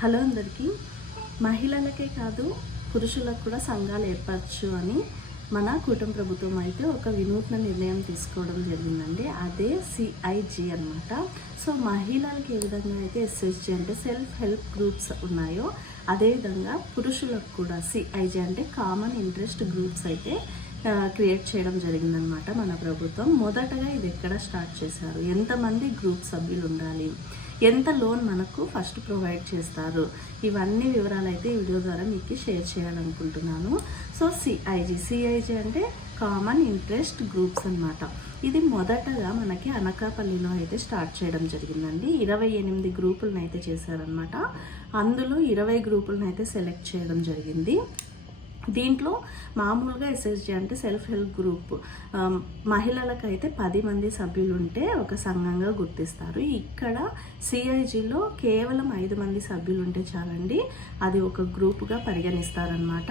Hello అందరికీ. మహిళలకే కాదు పురుషులకు కూడా సంఘాలు ఏర్పరచు అని మన కూటమి ప్రభుత్వం అయితే ఒక వినూత్న నిర్ణయం తీసుకోవడం జరిగిందండి. అదే సిఐజి అన్నమాట. సో మహిళలకు ఏ విధంగా అయితే ఎస్ఎస్జి అంటే సెల్ఫ్ హెల్ప్ గ్రూప్స్ ఉన్నాయో అదేవిధంగా పురుషులకు కూడా సిఐజి అంటే కామన్ ఇంట్రెస్ట్ గ్రూప్స్ అయితే క్రియేట్ చేయడం జరిగిందనమాట మన ప్రభుత్వం. మొదటగా ఇది ఎక్కడ స్టార్ట్ చేశారు, ఎంతమంది గ్రూప్ సభ్యులు ఉండాలి, ఎంత లోన్ మనకు ఫస్ట్ ప్రొవైడ్ చేస్తారు, ఇవన్నీ వివరాలు అయితే ఈ వీడియో ద్వారా మీకు షేర్ చేయాలనుకుంటున్నాను. సో సిఐజి అంటే కామన్ ఇంట్రెస్ట్ గ్రూప్స్ అన్నమాట. ఇది మొదటగా మనకి అనకాపల్లిలో అయితే స్టార్ట్ చేయడం జరిగిందండి. 28 గ్రూపులను అయితే చేశారనమాట. అందులో 20 గ్రూపులను అయితే సెలెక్ట్ చేయడం జరిగింది. దీంట్లో మామూలుగా ఎస్ఎస్జి అంటే సెల్ఫ్ హెల్ప్ గ్రూప్ మహిళలకైతే 10 మంది సభ్యులు ఉంటే ఒక సంఘంగా గుర్తిస్తారు. ఇక్కడ సిఐజిలో కేవలం 5 మంది సభ్యులు ఉంటే చాలండి, అది ఒక గ్రూప్గా పరిగణిస్తారనమాట.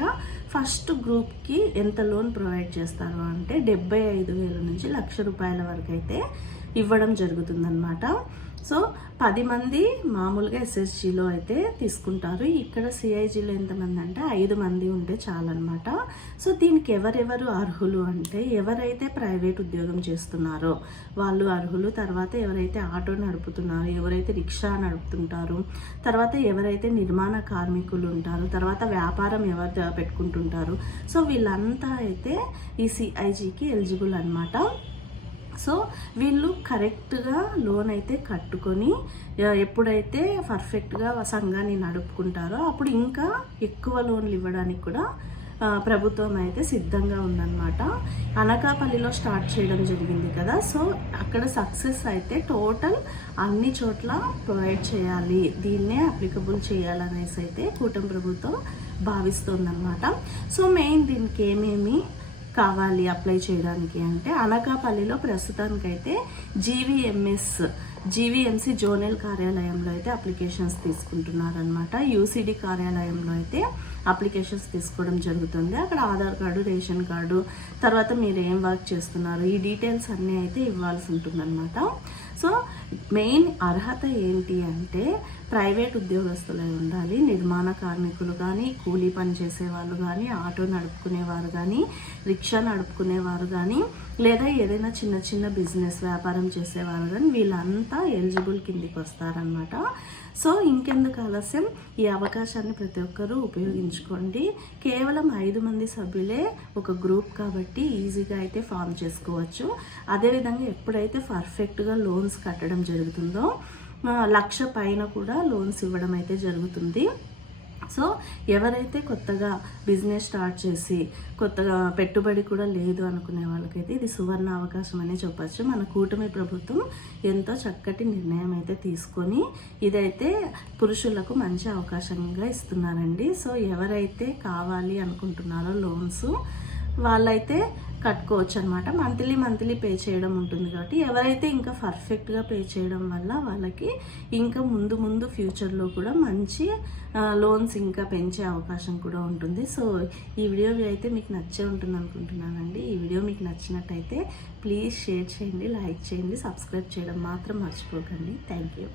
ఫస్ట్ గ్రూప్కి ఎంత లోన్ ప్రొవైడ్ చేస్తారు అంటే 75,000 నుంచి ₹1,00,000 వరకు అయితే ఇవ్వడం జరుగుతుందన్నమాట. సో 10 మంది మామూలుగా ఎస్ఎస్జిలో అయితే తీసుకుంటారు. ఇక్కడ సిఐజిలో ఎంతమంది అంటే 5 మంది ఉంటే చాలన్నమాట. సో దీనికి ఎవరెవరు అర్హులు అంటే ఎవరైతే ప్రైవేట్ ఉద్యోగం చేస్తున్నారో వాళ్ళు అర్హులు, తర్వాత ఎవరైతే ఆటో నడుపుతున్నారో, ఎవరైతే రిక్షా నడుపుతుంటారో, తర్వాత ఎవరైతే నిర్మాణ కార్మికులు ఉంటారో, తర్వాత వ్యాపారం ఎవరు పెట్టుకుంటుంటారు, సో వీళ్ళంతా అయితే ఈ సిఐజికి ఎలిజిబుల్ అన్నమాట. సో వీళ్ళు కరెక్ట్గా లోన్ అయితే కట్టుకొని ఎప్పుడైతే పర్ఫెక్ట్గా సంఘాన్ని నడుపుకుంటారో అప్పుడు ఇంకా ఎక్కువ లోన్లు ఇవ్వడానికి కూడా ప్రభుత్వం అయితే సిద్ధంగా ఉందన్నమాట. అనకాపల్లిలో స్టార్ట్ చేయడం జరిగింది కదా, సో అక్కడ సక్సెస్ అయితే టోటల్ అన్ని చోట్ల ప్రొవైడ్ చేయాలి, దీన్నే అప్లికబుల్ చేయాలనేసి అయితే కూటమి ప్రభుత్వం భావిస్తుందన్నమాట. సో మెయిన్ దీనికి ఏమేమి కావాలి అప్లై చేయడానికి అంటే అనకాపల్లిలో ప్రస్తుతానికైతే జీవీఎంసీ జోనల్ కార్యాలయంలో అయితే అప్లికేషన్స్ తీసుకుంటున్నారనమాట. యూసీడీ కార్యాలయంలో అయితే అప్లికేషన్స్ తీసుకోవడం జరుగుతుంది. అక్కడ ఆధార్ కార్డు, రేషన్ కార్డు, తర్వాత మీరు ఏం వర్క్ చేస్తున్నారు, ఈ డీటెయిల్స్ అన్నీ అయితే ఇవ్వాల్సి ఉంటుందన్నమాట. సో మెయిన్ అర్హత ఏంటి అంటే ప్రైవేట్ ఉద్యోగస్తులై ఉండాలి, నిర్మాణ కార్మికులు కానీ, కూలీ పని చేసేవాళ్ళు కానీ, ఆటో నడుపుకునేవారు కానీ, రిక్షా నడుపుకునేవారు కానీ, లేదా ఏదైనా చిన్న చిన్న బిజినెస్ వ్యాపారం చేసేవారు కానీ వీళ్ళంతా ఎలిజిబుల్ కిందికి వస్తారనమాట. సో ఇంకెందుకు ఆలస్యం, ఈ అవకాశాన్ని ప్రతి ఒక్కరూ ఉపయోగించుకోండి. కేవలం 5 మంది సభ్యులే ఒక గ్రూప్ కాబట్టి ఈజీగా అయితే ఫామ్ చేసుకోవచ్చు. అదేవిధంగా ఎప్పుడైతే పర్ఫెక్ట్గా లోన్స్ కట్టడం జరుగుతుందో 1,00,000 పైన కూడా లోన్స్ ఇవ్వడం అయితే జరుగుతుంది. సో ఎవరైతే కొత్తగా బిజినెస్ స్టార్ట్ చేసి కొత్తగా పెట్టుబడి కూడా లేదు అనుకునే వాళ్ళకైతే ఇది సువర్ణ అవకాశం అనే చెప్పచ్చు. మన కూటమి ప్రభుత్వం ఎంతో చక్కటి నిర్ణయం అయితే తీసుకొని ఇదైతే పురుషులకు మంచి అవకాశంగా ఇస్తున్నారండి. సో ఎవరైతే కావాలి అనుకుంటున్నారో లోన్స్ వాళ్ళైతే కట్టుకోవచ్చు అనమాట. మంత్లీ పే చేయడం ఉంటుంది కాబట్టి ఎవరైతే ఇంకా పర్ఫెక్ట్గా పే చేయడం వల్ల వాళ్ళకి ఇంకా ముందు ఫ్యూచర్లో కూడా మంచి లోన్స్ ఇంకా పెంచే అవకాశం కూడా ఉంటుంది. సో ఈ వీడియో అయితే మీకు నచ్చే ఉంటుంది అనుకుంటున్నానండి. ఈ వీడియో మీకు నచ్చినట్టయితే ప్లీజ్ షేర్ చేయండి, లైక్ చేయండి, సబ్స్క్రైబ్ చేయడం మాత్రం మర్చిపోకండి. Thank you.